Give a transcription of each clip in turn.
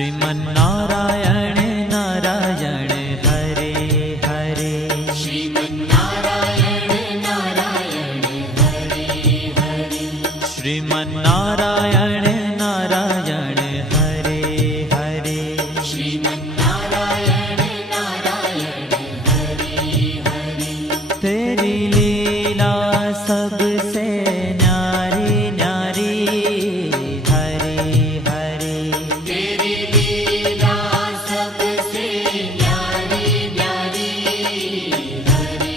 श्रीमन्नारायण नारायण हरे हरे। श्रीमन्नारायण नारायण हरे हरे। श्रीमन्नारायण नारायण हरे हरे। श्रीमन्नारायण नारायण हरे हरे। तेरी लीला सबसे न्यारी न्यारी हरे हरे। तेरी लीला सबसे न्यारी न्यारी हरे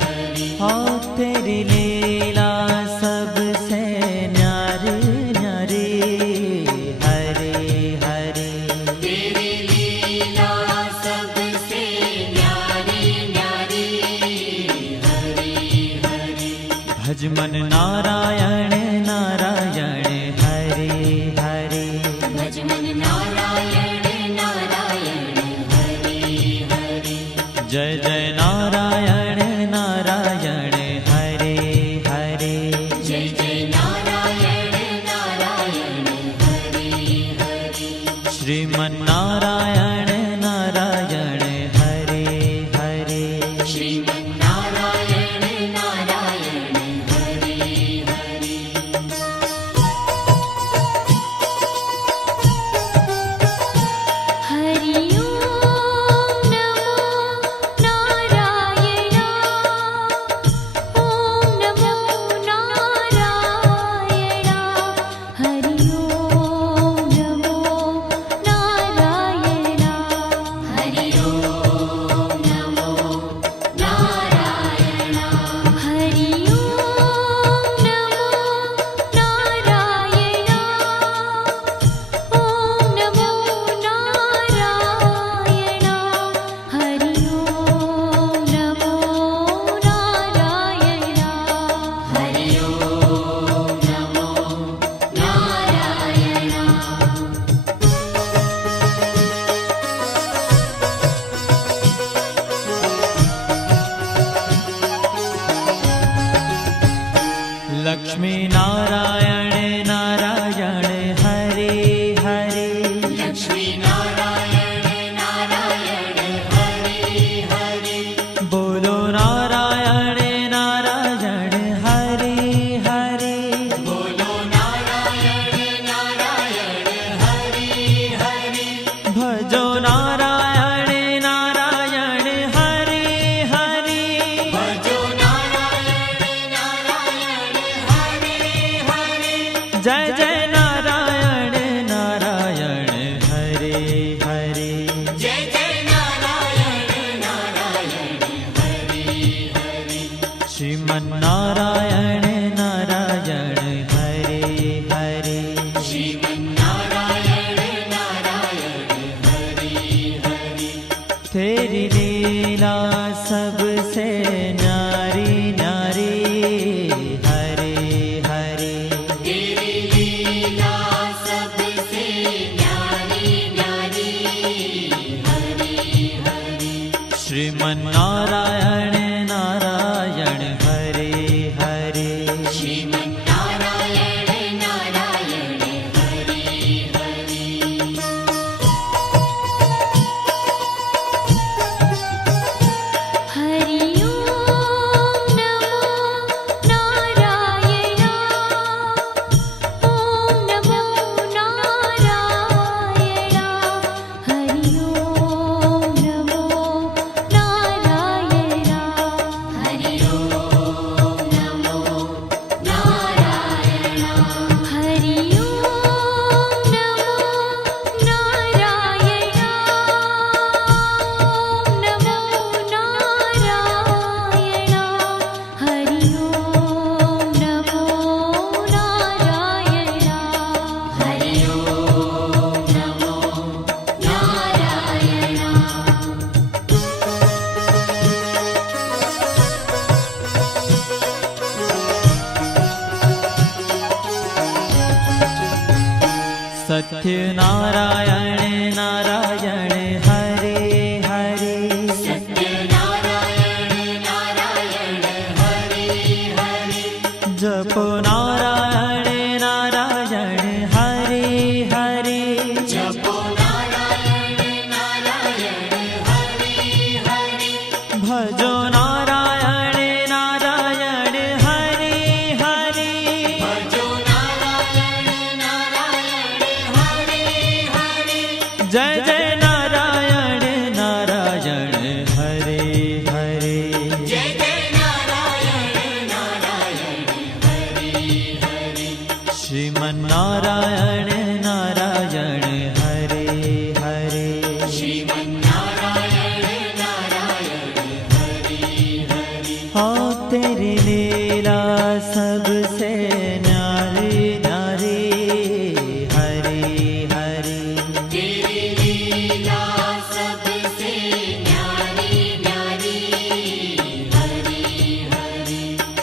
हरे। हाँ तेरी लीला सबसे न्यारी न्यारी हरे हरे। तेरी लीला सबसे न्यारी न्यारी हरे हरे। भज मन नारायण नारायण हरे हरे। भज मन नारायण नारायण हरे हरे। जय जय नारायण नारायण हरे हरे। जय जय नारायण नारायण हरे हरे। श्रीमन्नारायण नारायण हरे हरे। श्रीमन्नारायण नारायण हरे हरे। हरि ओम नमो नारायण। ओम नमो नारायण। हरि ओम नमो नारायण। हरि ओम नमो नारायण। हरि ओम नमो नारायण। ओम नमो नारायण। हरि ओम नमो नारायण। हरि ओम नमो नारायण। लक्ष्मी नारायण नारायण हरे हरे। लक्ष्मी नारायण नारायण हरे हरे। बोलो नारायण नारायण हरे हरे। बोलो नारायण नारायण हरे हरे। भजो नारायण नारायण हरे हरे। भजो नारायण नारायण हरे हरे। जय जय नारायण नारायण हरे हरे। जय जय नारायण नारायण हरे हरे। श्रीमन्नारायण नारायण हरे हरे। श्रीमन्नारायण नारायण हरे हरे। तेरी लीला सबसे न्यारी न्यारी हरे हरे। तेरी लीला सबसे न्यारी न्यारी हरे हरे। श्रीमन्नारायण नारायण हरे हरे। श्रीमन्नारायण नारायण हरे हरे। हरि ओम नमो नारायण। ओम नमो नारायण। हरि ओम नमो नारायण। जय जय नारायण नारायण हरे हरे जय जय नारायण नारायण हरे हरे श्रीमन्नारायण नारायण हरे हरे श्रीमन्नारायण नारायण हरे हरे ओ तेरी लीला सबसे न्यारी न्यारी हरे हरे तेरी लीला सबसे न्यारी न्यारी हरे हरे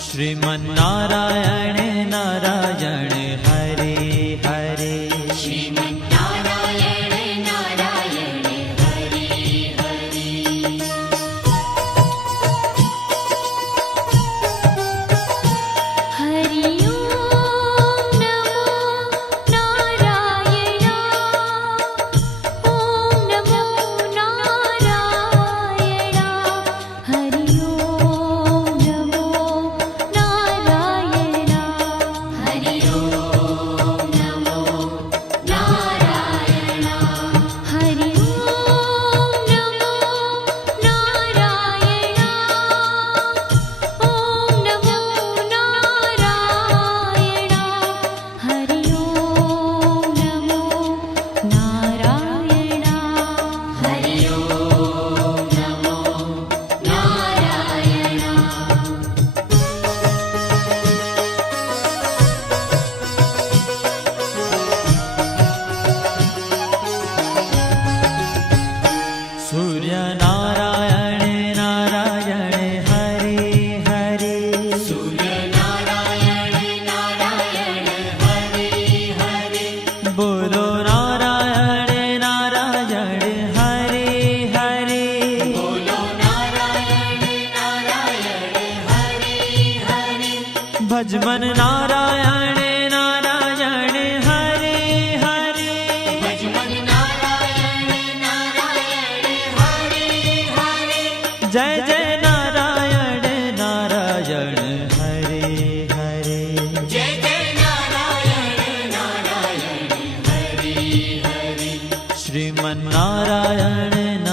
श्रीमन्नारायण नारायण हरे हरे श्रीमन्नारायण नारायण हरे हरे हरि ओम नमो नारायण ओम नमो नारायण हरि ओम नमो नारायण हरि ओम नमो नारायण हरि ओम नमो नारायण ओम नमो नारायण हरि ओम नमो नारायण हरि ओम नमो नारायण सूर्य नारायण नारायण हरे हरे सूर्य नारायण नारायण हरे हरे बोलो नारायण नारायण हरे हरे बोलो नारायण नारायण हरे हरे भजमन नारायण नारायण हरे हरे भजमन नारायण नारायण हरे हरे जय जय नारायण नारायण हरे हरे जय जय नारायण नारायण हरे हरे श्रीमन्नारायण